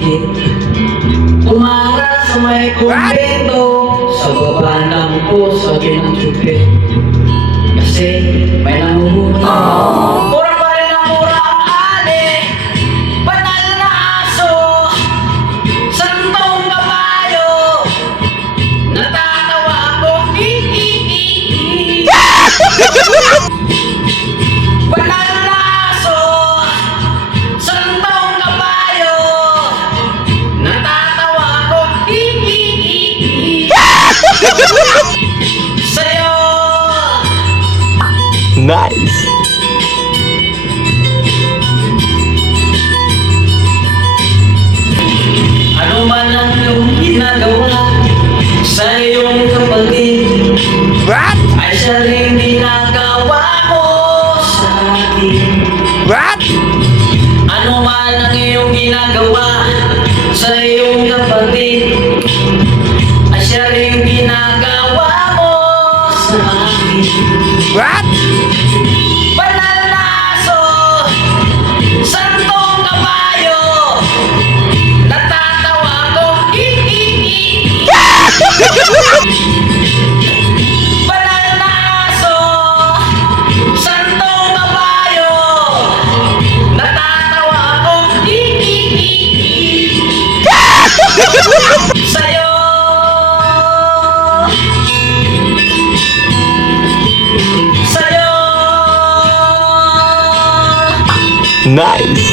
dikit. Umara sa may kumbento, sa baba ng puso pinag-chupit. Kasi may nanguhuli. Mura pa rin ang mura ang ali, banal na aso, santong kabayo, natatawa ako. Banal na aso, santong kabayo, natatawa ako. Sa'yo. Nice. Ano man ang iyong ginagawa sa iyong kapatid, What? ay siya rin ginagawa mo sa akin. What? Ano man ang iyong ginagawa sa iyong kapatid, ay siya rin ginagawa mo sa akin. What? Banal na aso, santong kabayo, natatawa ko. Banal na aso, santong kabayo, natatawa ko. Sa'yo. Sa'yo. Nice.